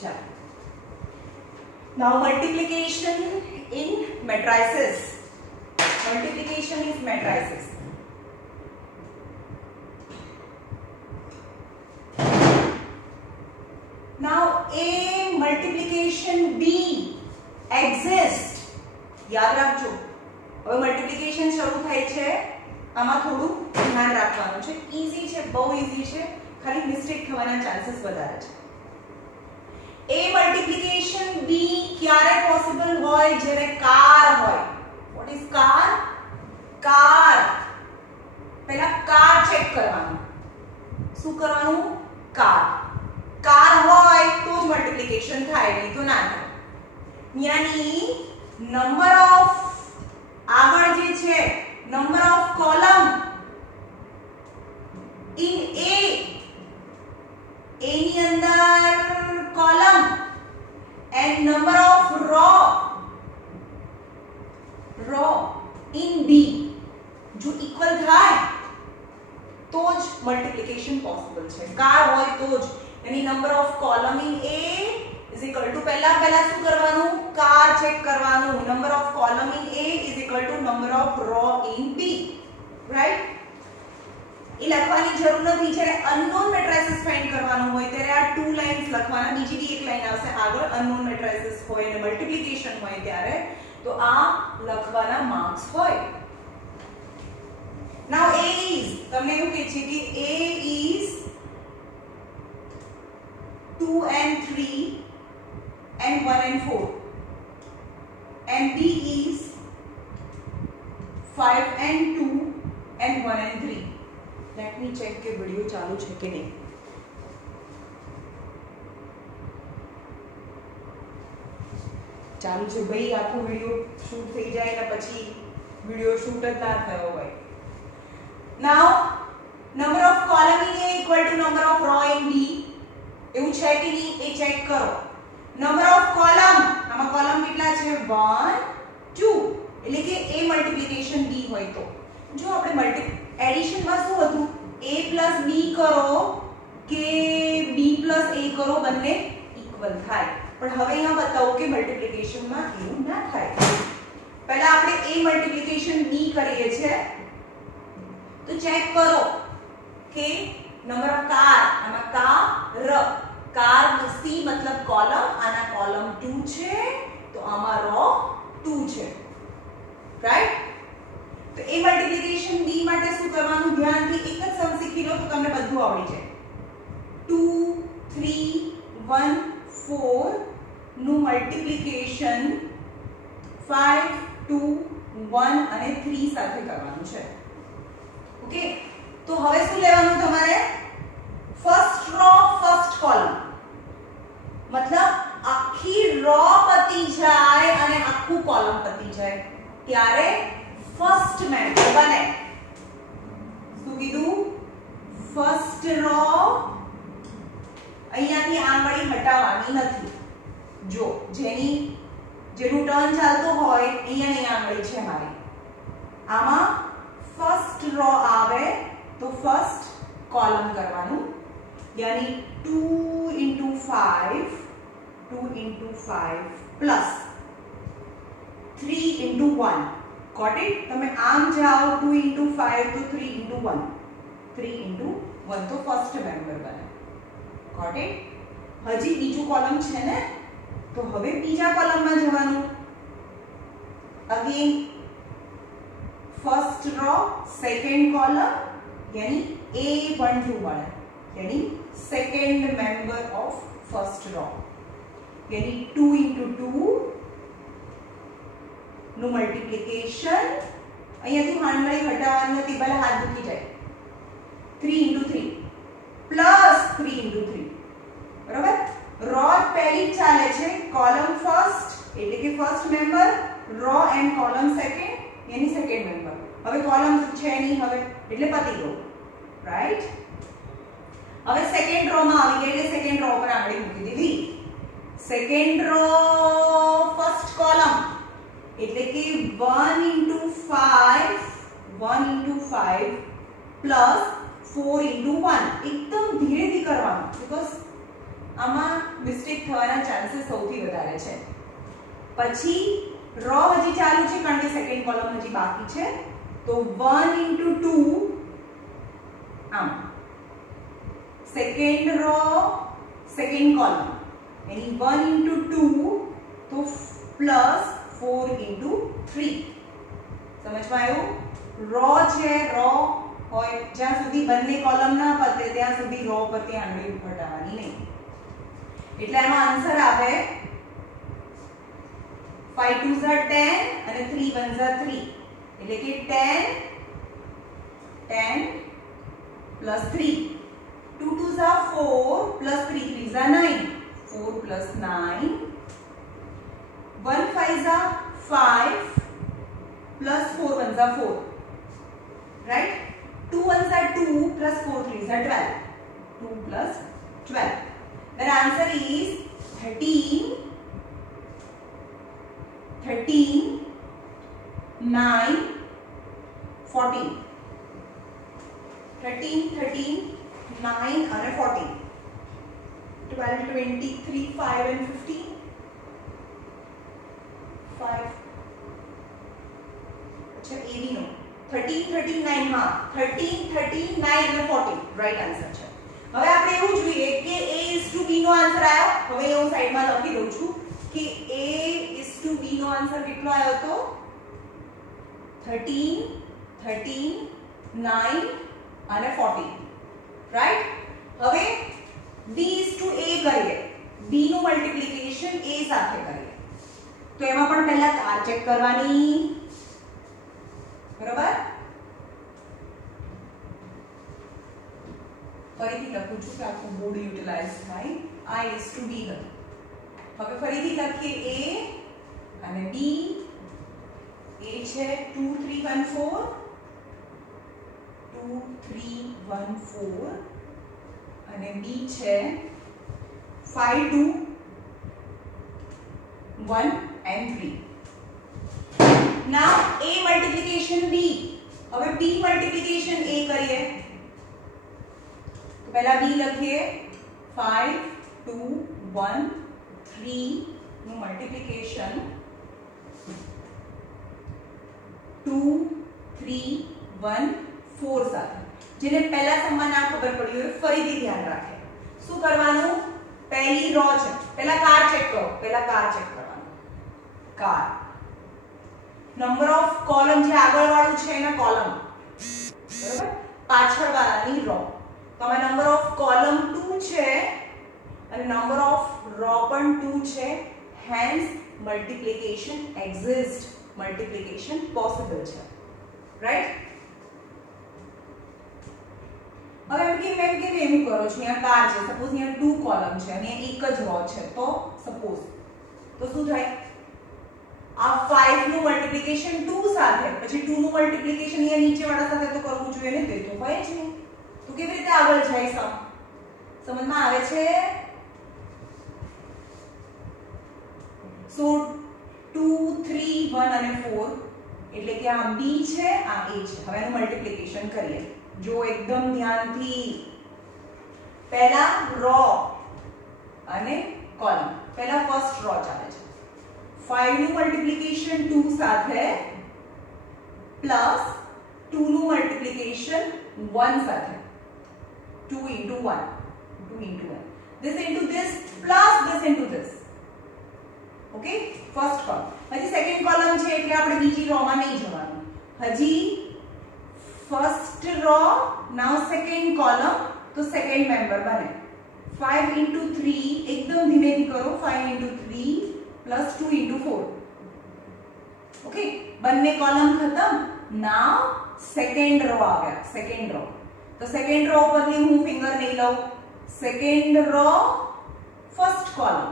ચાલો, now multiplication in matrices. Multiplication is matrices. Now A multiplication B exist. યાદ રાખજો, હવે મલ્ટીપ્લિકેશન શરૂ થાય છે, આમાં થોડું ધ્યાન રાખવાનું છે. ઈઝી છે, બહુ ઈઝી છે, ખાલી મિસ્ટેક થવાના ચાન્સીસ વધારે છે. A મલ્ટીપ્લિકેશન B ક્યારે પોસિબલ હોય? જ્યારે કાર હોય. What is car? કાર. પહેલા કાર ચેક કરવાનું. શું કરવાનું? કાર. કાર હોય તો જ મલ્ટીપ્લિકેશન થાય, નહીં તો ના થાય. યાની નંબર ઓફ, આગળ જે છે number of column in A, A ની અંદર column and number of row in B જો ઇક્વલ થાય તો જ મલ્ટીપ્લિકેશન પોસિબલ છે. કાર હોય તો જ. यानी number of column in A is equal to पहला શું કરવાનું? કાર ચેક કરવાનું. Number of column in A is equal to number of row in B, right? એ લખવાની જરૂર નથી. જ્યારે અનનોન મેટ્રિસીસ ફાઇન્ડ કરવાનું હોય ત્યારે આ ટુ લાઇન્સ લખવાના, બીજી બી એક લાઇન આવશે આગળ. અનનોન મેટ્રિસીસ હોય અને મલ્ટીપ્લિકેશન હોય ત્યારે તો આ લખવાના માર્ક્સ હોય. નાઉ A ઇઝ, તમને એવું કહે છે કે A ઇઝ 2 and 3 and 1 and 4 and B is 5 and 2 and 1 and 3. Let me check કે વિડિયો ચાલુ છે કે નહીં. ચાલુ છે ભાઈ, આખો વિડિયો શૂટ થઈ જાય ને પછી વિડિયો શૂટ જ ના થયો હોય. Now number of column in A equal to number of row in B. એવું છે કે નહીં એ ચેક કરો. નંબર ઓફ કોલમ, આમાં કોલમ કેટલા છે? 1 2, એટલે કે A મલ્ટીપ્લિકેશન B હોય તો. જો આપણે એડિશન માં શું હતું? A + B કરો કે B + A કરો, બંને ઇક્વલ થાય. પણ હવે અહીંયા બતાવો કે મલ્ટીપ્લિકેશન માં એવું ના થાય. પહેલા આપણે A મલ્ટીપ્લિકેશન B કરીએ છે તો ચેક કરો કે નંબર ઓફ કાર, આમાં કાર C मतलब कॉलम, आना कॉलम 2 છે તો આમાં રો 2 છે, રાઈટ? તો A મલ્ટીપ્લિકેશન B માટે શું કરવાનું? ધ્યાનથી એક જ સમ શીખી લો તો તમને બધું આવડી જાય. 2 3 1 4 નું મલ્ટીપ્લિકેશન 5 2 1 અને 3 સાથે કરવાનું છે. ઓકે, તો હવે શું લેવાનું તમારે? ફર્સ્ટ રો ફર્સ્ટ કોલમ, मतलब આખી રો પતી જાય અને આખું કોલમ પતી જાય ત્યારે ફર્સ્ટ મેમ્બર બને. શું કીધું? First row. અહીંયાથી આંગળી હટાવવાની નથી. જો જેનું ટર્ન ચાલતો હોય અહીંયાની આંગળી છે મારી, આમાં ફર્સ્ટ રો આવે તો ફર્સ્ટ કોલમ કરવાનું. यानी 2 into 5 plus 3 into 1. Got it? તમે આમ જાઓ 2 into 5 તો 3 into 1. 3 into 1 તો ફર્સ્ટ મેમ્બર બને. Got it? હજી બીજું કોલમ છે ને, તો હવે બીજા કોલમમાં જવાનું. Again first row second column, यानी A12 બને, यानी second member of first row, यानी 2 into 2 નું મલ્ટીપ્લિકેશન. અહીંયાથી હાંડવાળી હટાવવાની નથી, ભલે હાથ દુખી જાય. 3 into 3 plus 3 into 3, બરાબર? રો પહેલી ચાલે છે, કોલમ ફર્સ્ટ એટલે કે first member, raw and column second यानी સેકન્ડ મેમ્બર. હવે કોલમ છે નહીં હવે એટલે પતી ગયું, રાઈટ? હવે સેકન્ડ રો માં આવી ગઈ એટલે સેકન્ડ રો પર આંગળી મૂકી દીધી. સેકન્ડ રો ફર્સ્ટ કોલમ એટલે કે 1 into 5 plus 4 into 1. एकदम धीरे-धीरे करवाना, बिकॉज આમાં મિસ્ટેક થવાના ચાન્સીસ સૌથી વધારે છે. પછી રો હજી ચાલુ છે કારણ કે સેકન્ડ કોલમ હજી બાકી છે, તો 1 into 2 આમ સેકન્ડ રો સેકન્ડ કોલમ એની 1 into 2 તો પ્લસ 4 into 3. સમજમાં આવ્યું? રો છે, રો હોય જ્યાં સુધી બંને કોલમ ના પતે ત્યાં સુધી રો પરથી આંગળી ઘટાડવાની નહીં. એટલે આનો આન્સર આવે 5 2s are 10 અને 3 1s are 3, એટલે કે 10 plus 3, 2 2s are 4 plus 3 3s are 9, 4 plus 9, 1 5s are 5 plus 4 1s are 4, right? 2 1s are 2 plus 4 3s are 12, 2 plus 12. The answer is 13 9 14. 13 9 and 14. 12 23 5 and 15. 5. अच्छा A भी नो 13 9 हाँ 13 9 અને 14 રાઈટ આન્સર છે. હવે આપણે એવું જોઈએ કે A is to B નો આન્સર આવ્યો. હવે હું સાઈડમાં લખી દઉં છું કે A is to B નો આન્સર કેટલો આવ્યો તો 13 9 અને 14 રાઈટ. હવે B is to A કરીએ, B નું મલ્ટીપ્લિકેશન A સાથે કરીએ તો એમાં પણ પહેલા કાર ચેક કરવાની, બરાબર. ફરીથી લખું છું કે આખું બોર્ડ યુટિલાઇઝ થાય. I is to B હતું. હવે ફરીથી લખીએ A અને B. A છે 2 3 1 4 2 3 1 4 અને B છે 5 2 1 and 3. Now A multiplication B. હવે B multiplication A કરીએ તો પહેલા B લખીએ 5 2 1 3 નું મલ્ટીપ્લિકેશન 2 3 1 4 સાથે. જેને પહેલા સમ્મા ના ખબર પડી હોય ફરીથી ધ્યાન રાખે. શું કરવાનું? પહેલી રો છે, પહેલા કાર ચેક કરો, પહેલા કાર ચેક કરવાનું. કાર નંબર ઓફ કોલમ જે આગળ વાળું છે એના કોલમ, બરાબર, પાછળ વાળાની રો. તો આમાં નંબર ઓફ કોલમ 2 છે અને નંબર ઓફ રો પણ 2 છે, hence multiplication exist, multiplication possible છે, રાઈટ. હવે એમ કે એવું કરો છો, અહીંયા કાર છે, સપોઝ અહીંયા 2 કોલમ છે અને એક જ રો છે, તો સપોઝ તો શું થાય? આ 5 નું મલ્ટીપ્લિકેશન 2 સાથે, પછી 2 નું મલ્ટીપ્લિકેશન અહીંયા નીચેવાળા સાથે તો કરવું જોઈએ ને, તે તો હોય જ નહીં. તો કેવી રીતે આગળ જાય? સમજમાં આવે છે? સો 2 3 1 અને 4 એટલે કે આ B છે, આ A છે. હવે એનું મલ્ટીપ્લિકેશન કરીએ. જો એકદમ ધ્યાનથી, પહેલા રો અને કોલમ. પહેલા ફર્સ્ટ રો ચાલે છે, 5 નું મલ્ટીપ્લિકેશન 2 સાથે પ્લસ 2 નું મલ્ટીપ્લિકેશન 1 સાથે, 2 into 1, 2 into 1, this into this plus this into this. Okay, first column. હજી સેકન્ડ કોલમ છે એટલે આપણે બીજી રો માં નહીં જવાનું. હજી ફર્સ્ટ રો, નાઉ સેકન્ડ કોલમ, તો સેકન્ડ મેમ્બર બને 5 into 3. એકદમ ધીમેથી કરો. 5 into 3 plus 2 into 4. ઓકે, બંને કોલમ ખતમ. નાઉ સેકન્ડ રો આવ્યા, સેકન્ડ રો. તો સેકન્ડ રો પરથી હું ફિંગર નહીં લઉં. સેકન્ડ રો ફર્સ્ટ કોલમ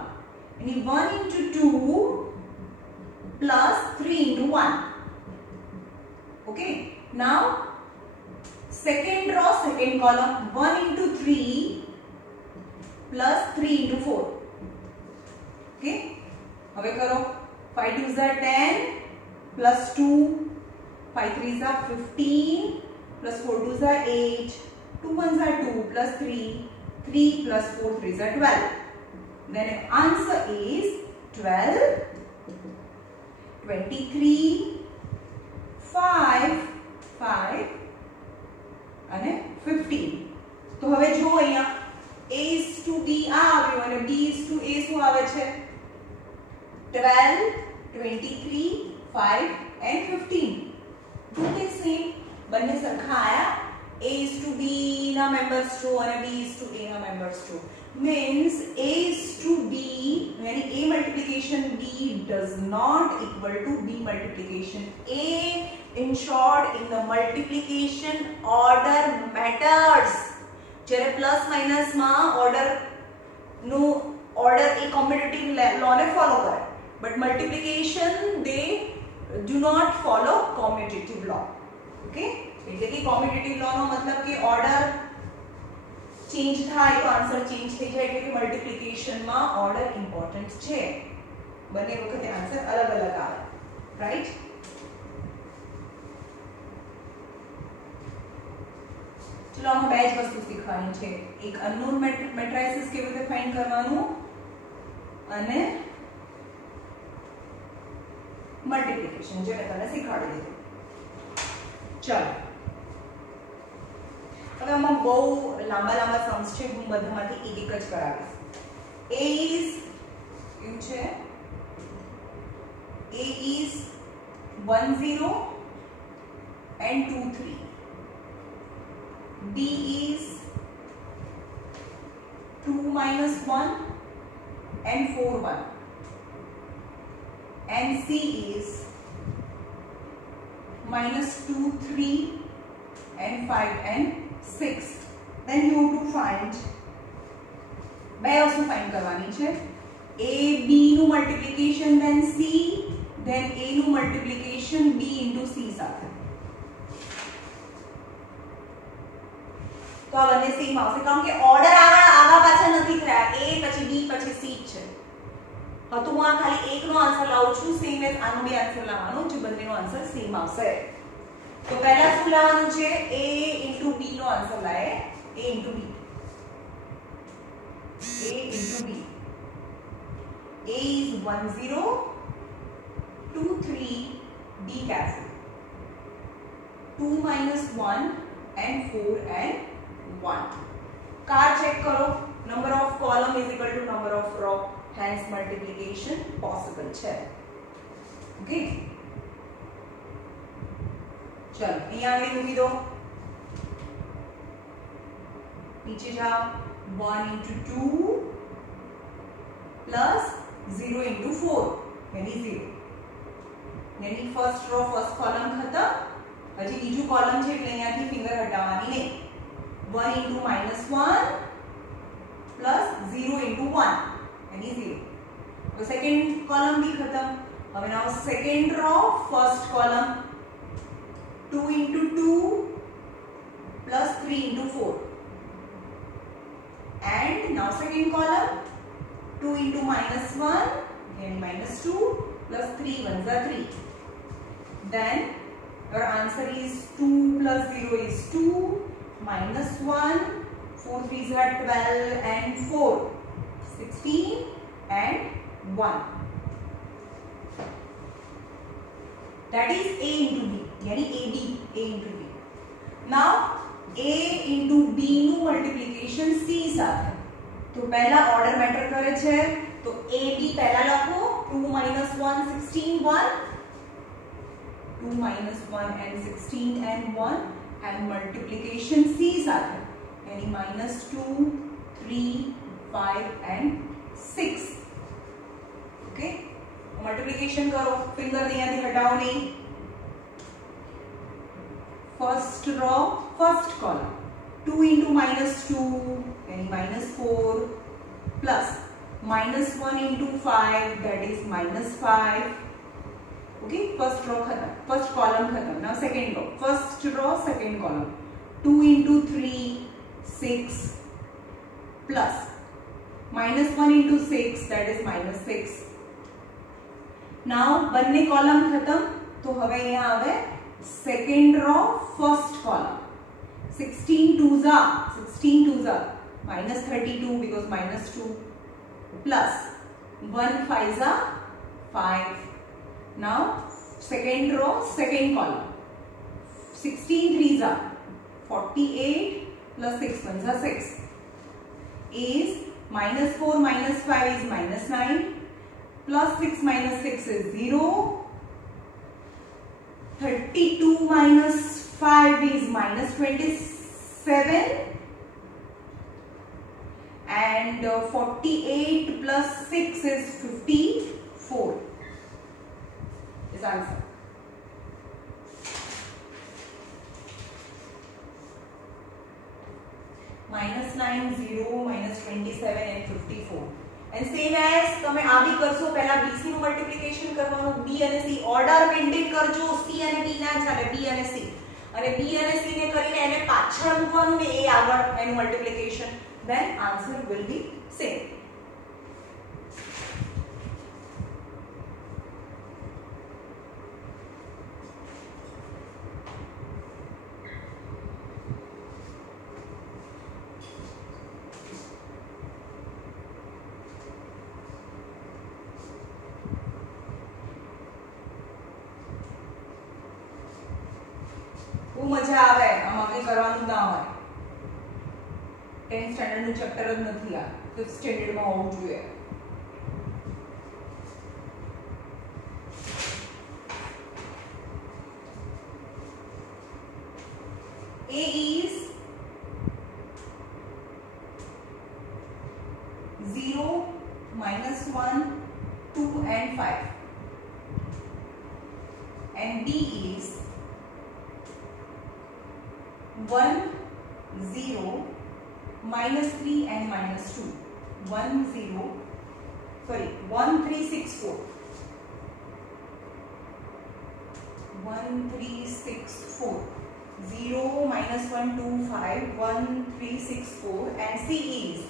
એની 1 into 2 plus 3 into 1. Okay, now second row second column 1 into 3 plus 3 into 4. Okay, હવે કરો. 5 2s are 10 plus 2, 5 3s are 15 plus 4 2s are 8, 2 1s are 2 plus 3, 3 plus 4 3s are 12. then answer is 12, 23, 5, 5 અને 15. તો હવે જો અહીંયા a is to b આ આવ્યું અને b is to a શું આવે છે 12, 23, 5 and 15. Do the same. બંને સરખા આયા. a is to b ના members to અને b is to a ના members to. Means a is to b, when a multiplication b does not equal to b multiplication a. In short, in the multiplication order matters. જ્યારે plus minus માં ઓર્ડર નું ઓર્ડર એ કોમ્પિટિટિવ લો ને ફોલો કરે, but multiplication they do not follow commutative law. Okay, એટલે કે કોમ્પિટિટિવ લો નો મતલબ કે order change થાય તો આન્સર ચેન્જ થઈ જાય, એટલે કે મલ્ટિપ્લિકેશન માં ઓર્ડર ઇમ્પોર્ટન્ટ છે. બંને વખતે આન્સર અલગ અલગ આવે, રાઈટ? ચલો આમાં બે જ વસ્તુ શીખવાની છે, એક અનનોન મેટ્રિસીસ કેવી રીતે ફાઇન્ડ કરવાનું અને મલ્ટિપ્લિકેશન જે મેં તમને શીખવાડી દીધું. ચલો હવે આમાં બહુ લાંબા લાંબા સમ્સ છે, હું બધામાંથી એક એક જ કરાવીશ. a is એવું છે, a is 1 0 and 2 3. B is 2 minus 1 and 4 1. And C is minus 2 3 and 5 and 6. Then you have to find બે વસ્તુ ફાઇન્ડ કરવાની છે. A B નું multiplication then C, then A નું મલ્ટિપ્લિકેશન B into C સાથે. તો આ બંને સેમ આવશે, કારણ કે ઓર્ડર આગા પાછા નથી થયા, A પછી B પછી C છે. હા, તો હું આ ખાલી એકનો આન્સર લાવું છું, સેમ એઝ આનો બે આન્સર લાવવાનું છે, બંનેનો આન્સર સેમ આવશે. તો પહેલા શું લાવવાનું છે, A into B નો આન્સર લાવે, A into B, A into B. A is 1 0 2 3, be careful, 2 minus 1 and 4 and 1. कार चेक करो, number of column is equal to number of row, hence multiplication possible છે. ओके, चलो અહીંયા આગળ મૂકી દો, નીચે જાઓ. 1 into 2 plus 0 into 4 यानी 0, यानी फर्स्ट रो फर्स्ट कॉलम खत्म. હજી બીજું કોલમ છે એટલે અહીંયાથી ફિંગર હટાવવાની નહીં. 1 into minus 1 plus 0 into 1 यानी 0. तो सेकंड कॉलम भी खत्म. હવે now second row first column 2 into 2 plus 3 into 4 and now second column 2 into minus 1 and minus 2 plus 3 ones are 3. Then your answer is 2 plus 0 is 2 minus 1, 4 3s are 12 and 4 16 and 1. That is A into B, यानी AB, A into B. Now A into B નું multiplication C સાથે, તો પહેલા order matter કરે છે, તો AB પહેલા લખો, 2 minus 1 16 1, 2 minus 1 and 16 and 1 and multiplication C સાથે, यानी minus 2 3 5 and 6. ओके, मल्टीप्लिकेशन करो, फिंगर અહીંયાથી હટાવો નહીં. First row first column 2 into minus 2 यानी minus 4 plus minus 1 into 5 that is minus 5. Okay, first row खत्म, फर्स्ट कॉलम खत्म. Now second row first row second column 2 into 3 6 plus minus 1 into 6 that is minus 6. Now બંને column ખતમ, તો હવે અહીંયા આવે second row first column 16 2s are minus 32 because minus 2 plus 1 5s are 5. Now second row, second column. 16 3s are 48 plus 6 1s are 6 is minus 4 minus 5 is minus 9 plus 6 minus 6 is 0. 32 minus 5 is minus 27 and 48 plus 6 is 54 is answer. minus 9, 0, minus 27 and 54. And same as તમે આ બી કરશો, પહેલા BC નું મલ્ટીપ્લિકેશન કરવાનું, B અને C order maintain કરજો, C અને B ના ચાલે, B અને C અને B અને C ને કરીને એને પાછળ મૂકવાનું ને A આગળ એનું multiplication, then answer will be same. મજા આવે આમાં કઈ કરવાનું ના હોય. 10th સ્ટાન્ડર્ડ નું ચેપ્ટર જ નથી, આ 5th સ્ટાન્ડર્ડ માં હોવું જોઈએ. A is 0 minus 1 2 and 5 and B is 1 0 minus 3 and minus 2. 1 0 sorry 1 3 6 4 1 3 6 4 0 minus 1 2 5 1 3 6 4 and C is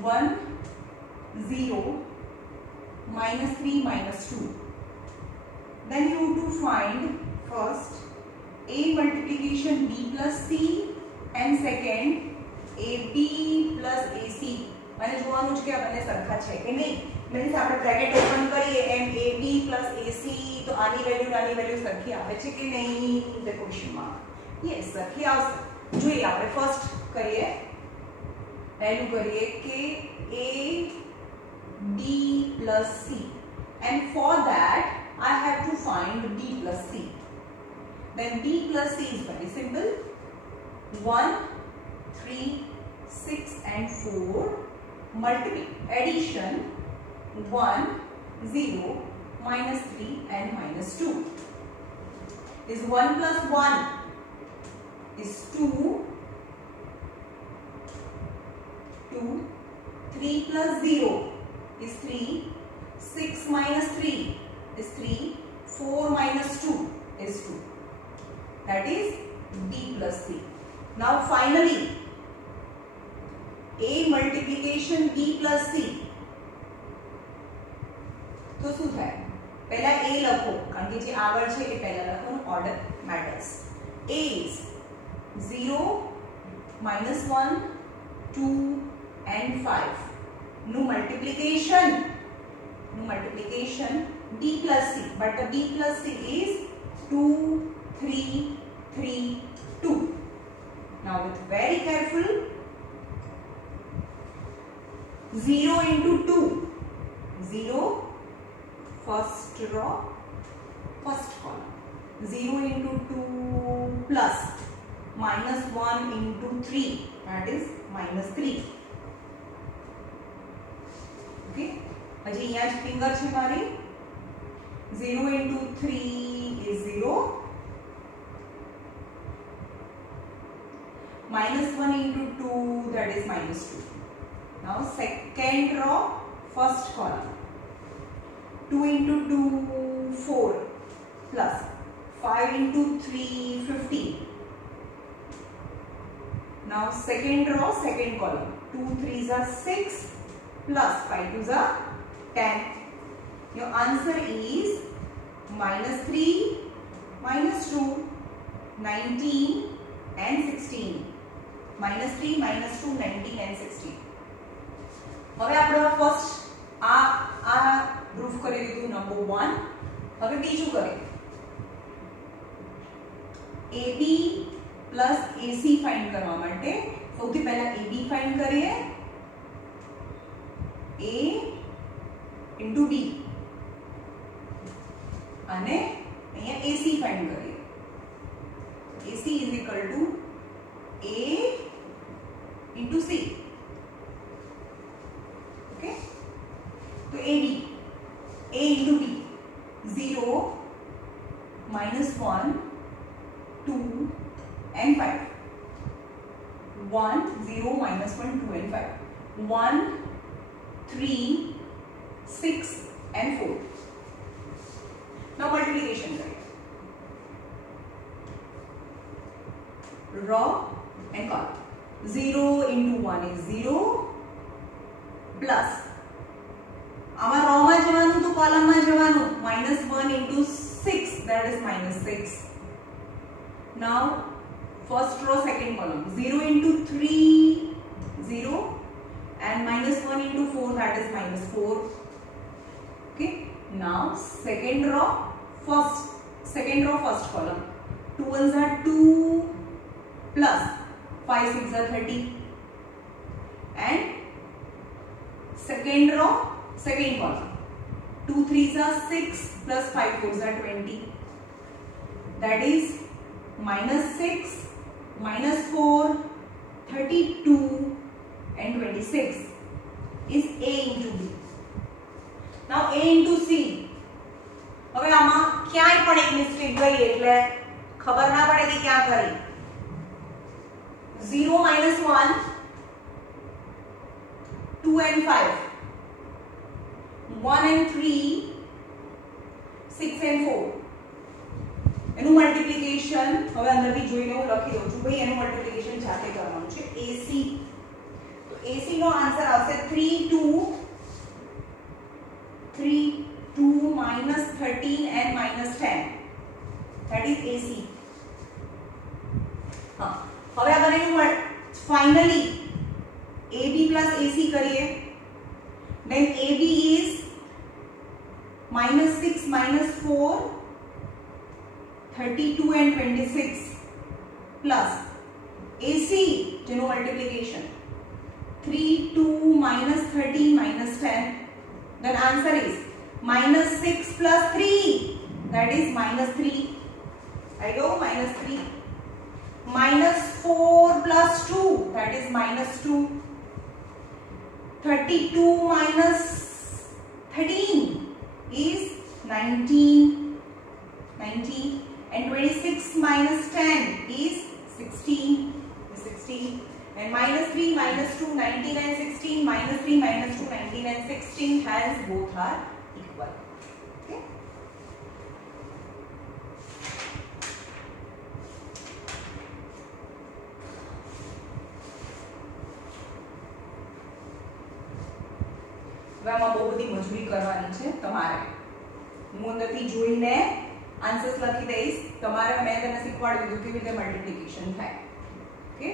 1 0 minus 3 minus 2. Then you have to find first A multiplication B plus C and second AB plus AC. મને જોવાનું છે કે આ બંને સરખા છે કે નહીં. મીન્સ આપણે બ્રેકેટ ઓપન કરીએ એમ AB plus AC તો આની વેલ્યુ સરખી આવે છે કે નહીં, ધ ક્વેશ્ચન માર્ક. યસ સરખી આવશે. જોઈએ આપણે ફર્સ્ટ કરીએ, પહેલું કરીએ કે AB plus C and for that I have to find B plus C. Then B plus C is very simple. 1, 3, 6 and 4 addition 1, 0, minus 3 and minus 2 is 1 plus 1 is 2, 3 plus 0 is 3, 6 minus 3 is 3, 4 minus 2 is 2. That is B plus C. Now finally A multiplication B plus C. तो શું થાય? પહેલા A લખો, કારણ કે જે આગળ છે એ પહેલા લખવાનું, order matters. A is 0 minus 1 2 and 5 નું multiplication B plus C, but the B plus C is 2 3 3 2. Now with very careful, 0 into 2, 0 first row first column, 0 into 2 plus minus 1 into 3, that is minus 3. Okay, હજી અહીંયા જ ફિંગર છે મારી. 0 into 3 is 0, minus 1 into 2, that is minus 2. Now second row first column, 2 into 2 4 plus 5 into 3 15. Now second row second column, 2 3s are 6 plus 5 2s are 10. Your answer is minus 3 minus 2 19 and 16. -3, -2, 19 and 16. હવે આપણે ફર્સ્ટ આ પ્રૂફ કરી દીધું નંબર 1. હવે બીજું કરીએ. AB પ્લસ AC ફાઇન્ડ કરવા માટે સૌથી પહેલા AB ફાઇન્ડ કરીએ. A into B અને અહીંયા AC ફાઇન્ડ કરીએ. AC is equal to A into C. Okay, तो AB A into B 0, -1, 2 and 5. 1, 0, -1, 2 and 5. 1, 3, 6 and 4. Now multiplication करें. Raw and column. 0 into 1 is 0 plus આમાં raw માં જવાનું તો column માં જવાનું. -1 into 6, that is -6. Now first row second column. 0 into 3 0 and -1 into 4, that is -4. Okay, now second row first column. 2 ones are 2 plus 5 6 are 30 and second row second column. 2 3s are 6 plus 5 4s are 20. That is -6 -4 32 and 26 is A into B. Now A into C. હવે આમાં ક્યાંય પણ એક મિસ્ટેક ગઈ એટલે ખબર ના પડે કે ક્યાં કરી. 0 -1 2 and 5 1 and 3 6 and 4 એનું મલ્ટીપ્લિકેશન હવે અંદરથી જોઈને હું લખી દઉં છું ભાઈ એનું મલ્ટીપ્લિકેશન જાતે કરવાનું છે. AC તો AC નો આન્સર આવશે 3 2 -13 and -10. That is AC. હા હવે આ બનેનું ફાઇનલી AB plus AC કરીએ. Then AB is -6 -4 32 and 26 plus AC જેનો મલ્ટીપ્લિકેશન 3 2 -13 -10. Then answer is -6 plus 3, that is -3. I go -3. -4 plus 2, that is -2. 32 minus 13 is 19 and 26 minus 10 is 16 and -3 -2 19 and 16 -3 -2 19 and 16, hence both are equal. Okay, હવે આમાં બહુ બધી મજૂરી કરવાની છે તમારે. હું અંદરથી જોઈને આન્સર્સ લખી દઈશ. તમારે મેં તમને શીખવાડી દીધું કેવી રીતે મલ્ટીપ્લિકેશન થાય. Okay,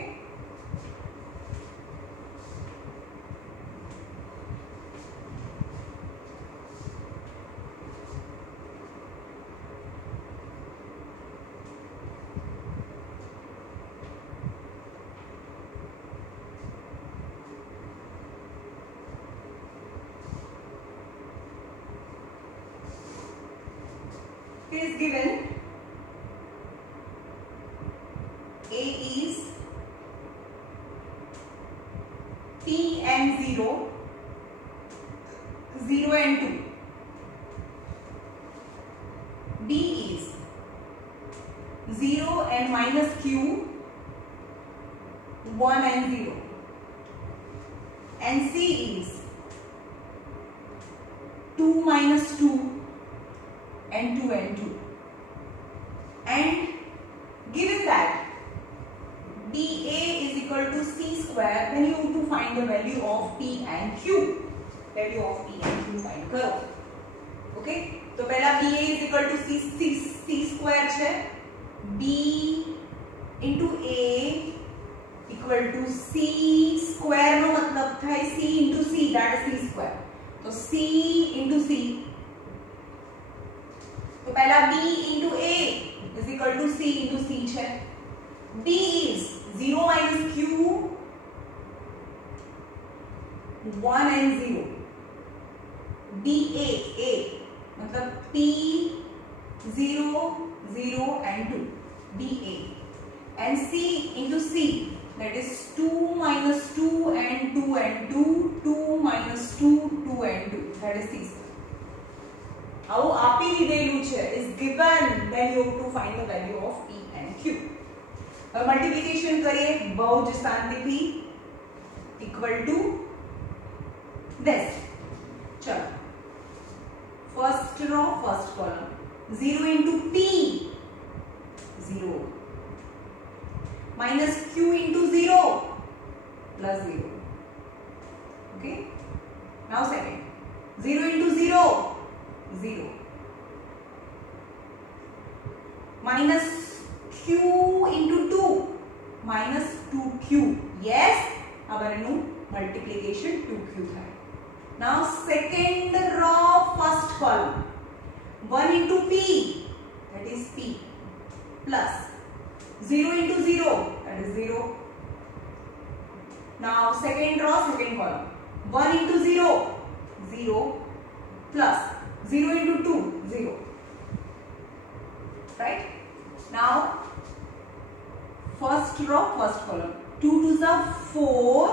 is given A is P and 0 and 2. B is 0 and -q 1 and 0 and C is 2 minus 2 and 2 and 2. And given that BA is equal to C square, then you have to find the value of P and Q. Value of P and Q find करो. Okay? तो पहला BA is equal to C square है. B into A equal equal to C square नो मतलब થાય c into c, that is c square. तो c into c, तो पहला b into a is equal to c into c છે. b is 0 minus q, 1 and 0. b a मतलब p 0 0 and 2, b a. And c into c, that is 2 minus 2 and 2 and 2, 2 minus 2, 2 and 2, that is c square. આવું આપી દીધેલું છે is given, then you have to find the value of p and q. હવે મલ્ટીપ્લિકેશન કરીએ બહુ જ શાંતિથી, equal to this. ચલો first row first column, 0 into p 0 minus q into 0 plus 0. Okay, now second, 0 into 0 0 minus q into 2 minus 2q. Yes, our new multiplication 2q થાય. Now second row first column, 1 into p, that is p, plus 0 into 0, that is 0. Now second row second column, 1 into 0 0 plus 0 into 2 0, right? Now first row first column, 2 to the 4,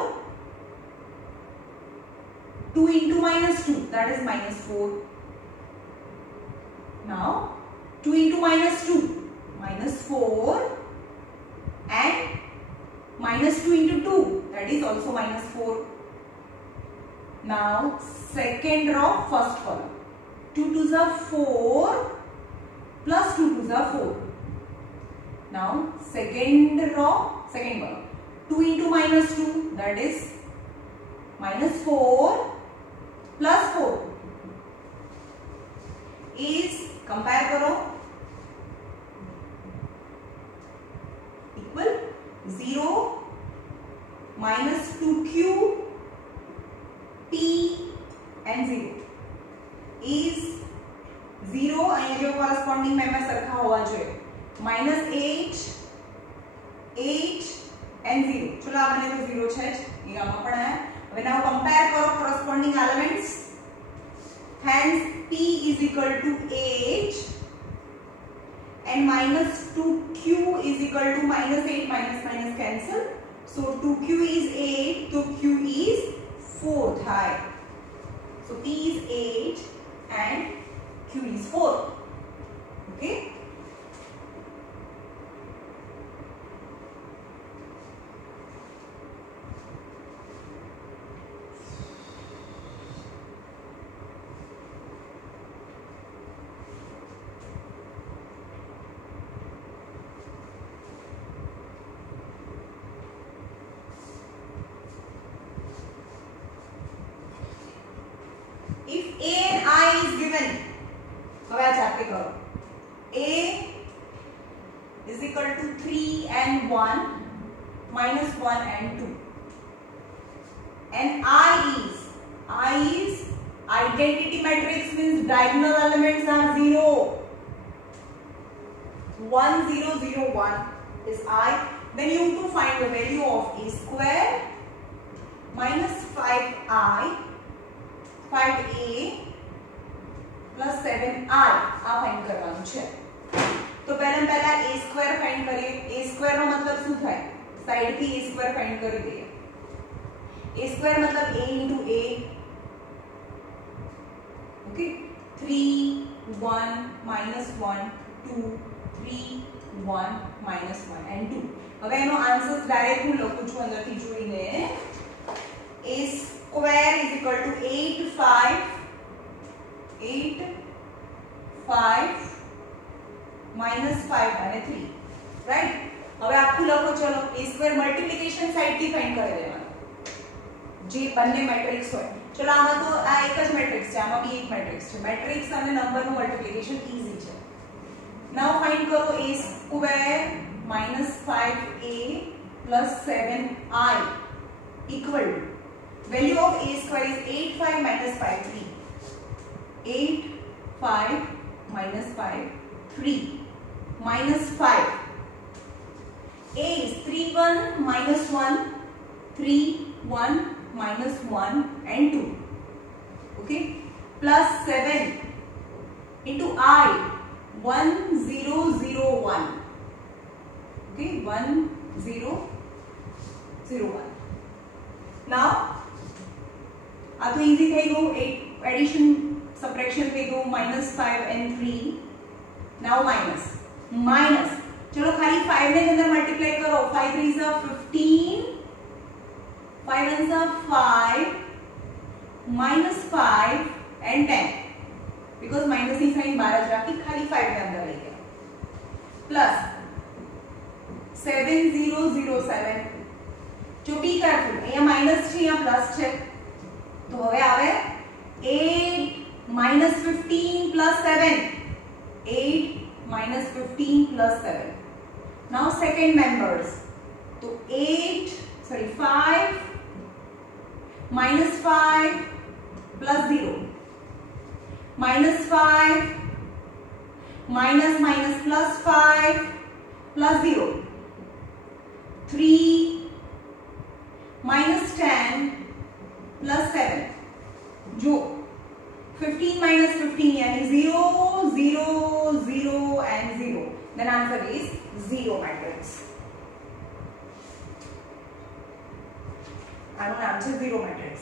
2 into minus 2, that is minus 4. Now 2 into minus 2 minus 4 and minus 2 into 2, that is also minus 4. Now second row first column, 2 to the 4 plus 2 to the 4. Now second row second column, 2 into minus 2, that is minus 4 plus 4 is, compare करो, equal 0 minus 2q p and 0 is 0, અહીંયા જો corresponding member સરખા હોવા જોઈએ, minus 8 and 0. ચલો આ બને તો 0 છે જ, એ આમાં પણ આયા. હવે now compare કરો corresponding elements, hence p is equal to 8 and minus 2q is equal to minus 8, minus minus cancel, so 2q is 8, so q is 4 થાય. So p is 8 and q is 4. Okay, if a and I is given, હવે આ જાતે કરો, a is equal to 3 and 1 minus 1 and 2, and I is identity matrix, means diagonal elements are 0, 1 0 0 1 is I. Then you have to find the value of a square minus 5i 5a plus 7i આ ફાઇન્ડ કરવાનું છે. તો પહેલા a square find કરીએ. a square નો મતલબ શું થાય? સાઈડ થી a સ્ક્વેર ફાઇન્ડ કરી દઈએ. a સ્ક્વેર મતલબ a into a. ઓકે, 3 1 minus 1 2 3 1 minus 1 and 2. હવે એનો આન્સર ડાયરેક્ટ હું લખું છું અંદરથી જોઈને. a square is equal to 8 5 minus 5 અને 3, રાઈટ? હવે આખું લખો. ચલો a square મલ્ટીપ્લિકેશન સાઈડ થી ફાઇન્ડ કરી લેવાનું, જે બંને મેટ્રિક્સ હોય. ચલો આમાં તો આ એક જ મેટ્રિક્સ છે, આમાં બી એક મેટ્રિક્સ છે. મેટ્રિક્સ અને નંબરનું મલ્ટીપ્લિકેશન ઈઝી છે. નાઉ ફાઇન્ડ કરો a square minus 5a plus 7i equal to value of a square is 8 5 minus 5 3. 8 5 minus 5 3 minus 5. A is 3 1 minus 1 3 1 minus 1 and 2. Okay, plus 7 into I 1 0 0 1. Okay, 1 0 0 1. Now આ તો easy થઈ ગયું. એડિશન સબટ્રેક્શન થઈ ગયું. -5 and 3. now minus चलो खाली 5 ने अंदर मल्टीप्लाई करो. 5 3 is 15, 5 1 is 5, -5 and 10 because माइनस की साइन 12 ज राखी, खाली 5 ने अंदर लई गया. प्लस 7007. जो बी करफुल અહીંયા માઈનસ છે, અહીંયા પ્લસ છે, તો હવે આવે 8 -15 plus 7. 8 minus 15 plus 7. Now second members. So 5 minus 5 plus 0. Minus 5 minus plus 5 plus 0. 3 minus 10 plus 7. जो 15 minus 15 यानी 0 0 0 and 0. Then answer is 0 matrix. આનું નામ છે 0 matrix.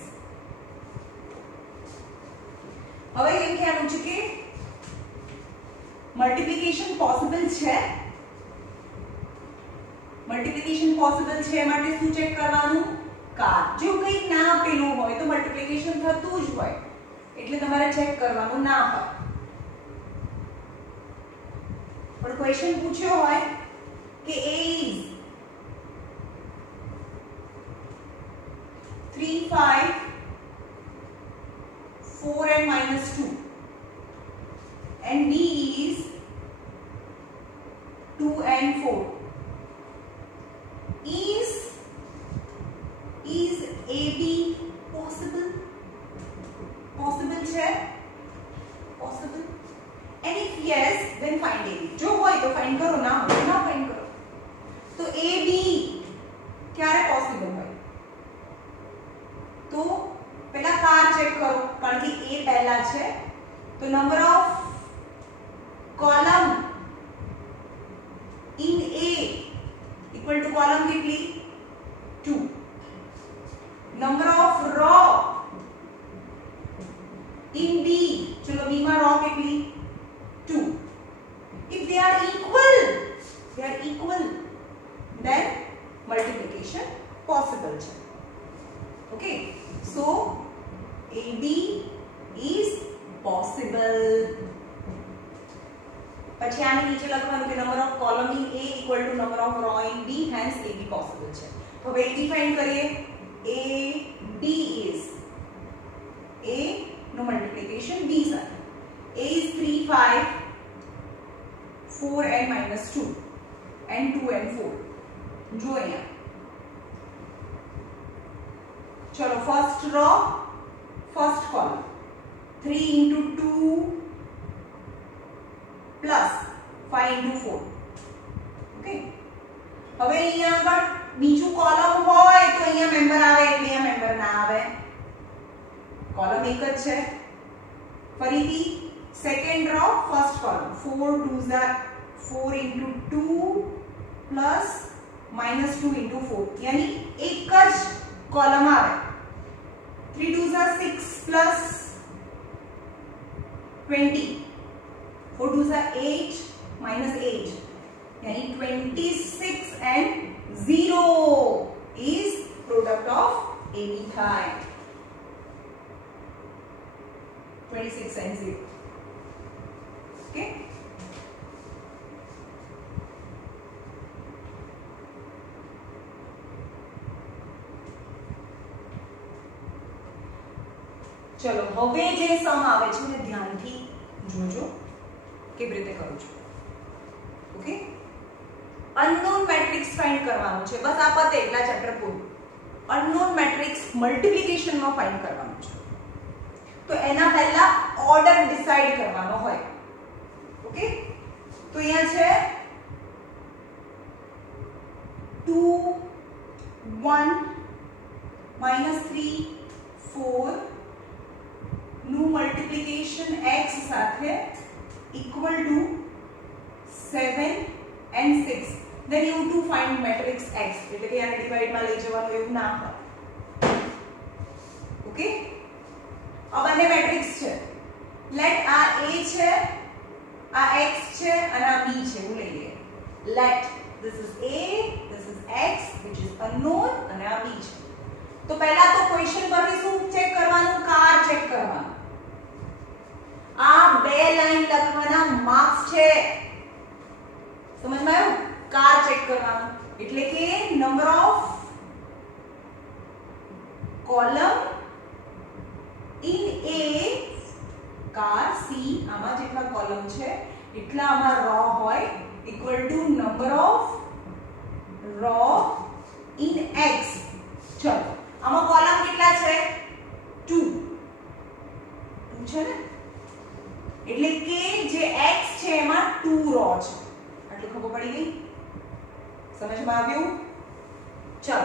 હવે એમ કહેવાનું છે કે મલ્ટીપ્લિકેશન પોસિબલ છે. મલ્ટીપ્લિકેશન પોસિબલ છે માટે શું ચેક કરવાનું? કાર. જો કંઈ ના આપેલું હોય તો મલ્ટીપ્લિકેશન થતું જ હોય એટલે તમારે ચેક કરવાનું ના હોય. પણ ક્વેશ્ચન પૂછ્યો હોય કે a is 3 5 4 and -2 and b is 2 and 4. Is ab possible? Possible છે? Possible? And if yes, then find AB. जो હોય તો find करो, ना हो ना find करो. तो AB ક્યારે possible હોય? तो पहला कार चेक करो कारण कि A पहला છે तो number of column in A equal to column કેટલી? 2. number of row in B, चलो B में रो कितनी? 2. If they are equal, then multiplication possible. Okay, so AB is possible. પછી આની નીચે લખવાનું કે number of column in A equal to number of row in B, hence AB possible છે. તો હવે ડિફાઇન કરીએ. AB is A no multiplication B side. A is 3 5 4 and -2 and 2 and 4. जो यहाँ चलो first row first column 3 into 2 plus 5 into 4. Okay, હવે અહીંયા આગળ બીજું કોલમ હોય તો અહીંયા મેમ્બર આવે એટલે અહીંયા મેમ્બર ના આવે. कॉलम एक જ છે. ફરીથી second row first column 4 2s are 4 into 2 plus -2 into 4 यानी एक જ કોલમ આવે. 3 2s are 6 plus 20. 4 2s are 8 minus 8 यानी 26 and 0 is product of AB થાય. 26 and 0. Okay. चलो હવે જે સમ આવે છે ને ધ્યાનથી જોજો કેવી રીતે કરું છું. ઓકે, અનનોન મેટ્રિક્સ ફાઇન્ડ કરવાનું છે, બસ આ પતે એટલા ચેપ્ટર પૂરું. અનનોન મેટ્રિક્સ મલ્ટિપ્લિકેશન માં ફાઇન્ડ કરવાનું છે. તો એના પહેલા ઓર્ડર ડિસાઈડ કરવાનો હોય. ઓકે, તો અહીંયા છે 2 1 -3 4 નું મલ્ટિપ્લિકેશન x સાથે equal to 7 and 6. Then you to find matrix x. એટલે કે આને ડિવાઇડ માં લઈ જવાનું એવું ના હોય. ઓકે, આ બંને મેટ્રિક્સ છે. લેટ આ a છે, આ x છે અને આ b છે એવું લઈએ. Let this is a, this is x which is unknown અને આ b છે. તો પહેલા તો ક્વેશ્ચન પર શું ચેક કરવાનું? કાર ચેક કરવાનું. આ બે લાઈન લખવાના માર્ક્સ છે. સમજમાં આવ્યું? કાર ચેક કરવાનું એટલે કે number of column in A કાર સી, આમાં જેટલા કોલમ છે એટલા આમાં રો હોય equal to number of row in X. ચલો આમાં કોલમ કેટલા છે? 2 છે ને, એટલે કે જે x છે એમાં 2 રો છે. આટલું ખબર પડી ગઈ? સમજમાં આવ્યું? ચલો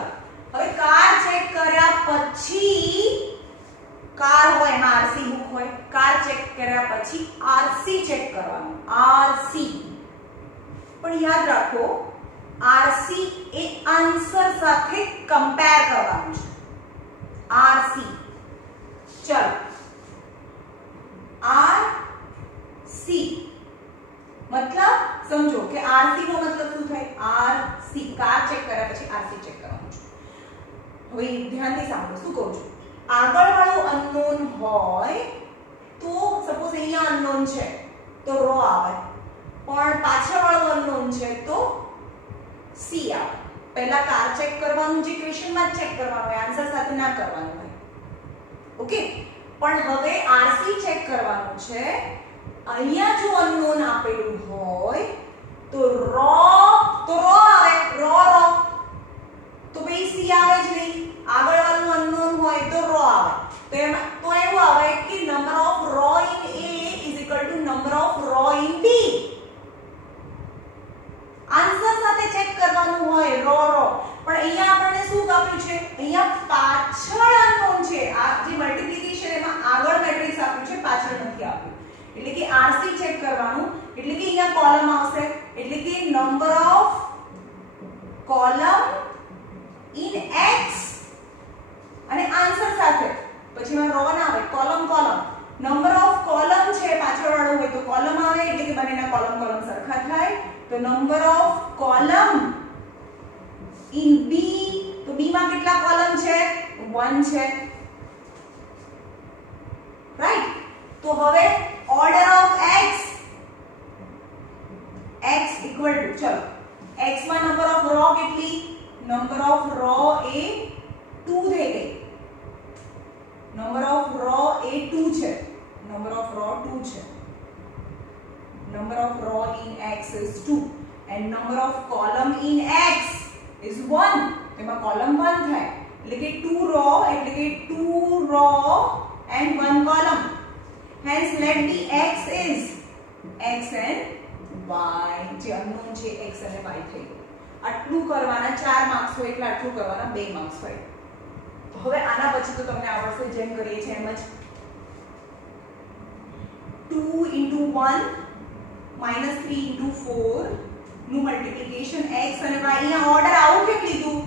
હવે કાર ચેક કર્યા પછી, કાર હોય એમાં આરસી બુક હોય, કાર ચેક કર્યા પછી આરસી ચેક કરવાનું. આરસી પણ યાદ રાખો, આરસી એ આન્સર સાથે કમ્પેર કરવાનું છે. આરસી ચલો આરસી મતલબ સમજો કે આરસી નો મતલબ શું થાય? આરસી કાર ચેક કર્યા પછી આરસી ચેક કરવાનું છે. હવે ધ્યાનથી સાંભળો શું કહું છું. આગળ વાળું અનનોન હોય તો સપોઝ અહીંયા અનનોન છે તો રો આવે, પણ પાછળ વાળું અનનોન છે તો સી આવે. પહેલા કાર ચેક કરવાનું, જે ક્વેશ્ચન માં ચેક કરવાનું હોય, આન્સર સાથે ના કરવાનું હોય. ઓકે, પણ હવે આરસી ચેક કરવાનું છે. અહીંયા જો અનનોન આપેલું હોય તો રો આવે, રો તો ભાઈ સી આવે જ નહીં. આગળ વાળું અનનોન હોય તો રો આવે. તો એમાં તો એવું આવે કે number of row in a is equal to number of row in b. Answer સાથે ચેક કરવાનું હોય રો, પણ અહીંયા આપણને શું આપ્યું છે? અહીંયા પાછળ અનનોન છે. આ જે મલ્ટિપ્લિકેશન એમાં આગળ મેટ્રિક્સ આપ્યું છે, પાછળ નથી આપ્યું. એટલે કે આરસી ચેક કરવાનું એટલે કે અહીંયા કોલમ આવશે, એટલે કે number of column in x અને આન્સર સાથે. પછી માં રો ના આવે, કોલમ નંબર ઓફ કોલમ છે પાછળ વાળું હોય તો કોલમ આવે, એટલે કે બંનેના કોલમ સરખા થાય. તો number of column in b, તો b માં કેટલા કોલમ છે? 1 છે. રાઈટ? તો હવે order of x equal to, ચલો x માં નંબર ઓફ રો કેટલી? નંબર ઓફ રો એ 2 થઈ ગઈ. નંબર ઓફ રો એ 2 છે. નંબર ઓફ રો 2 છે. number of row in x is 2 and number of column in x is 1. એમાં column 1 થાય એટલે કે 2 row એટલે કે 2 row and 1 column. Hence let the x is x and y. જે unknown છે x અને y થઈ ગયું. આટલું કરવાના 4 માર્ક્સ હોય એટલે આટલું કરવાના 2 માર્ક્સ હોય. હવે આના પછી તો તમને આવડશે જેમ કરીએ છીએ એમ જ. 2 into 1 minus 3 into 4 નું મલ્ટીપ્લિકેશન x અને y. અહીંયા ઓર્ડર આવું કેમ લીધું?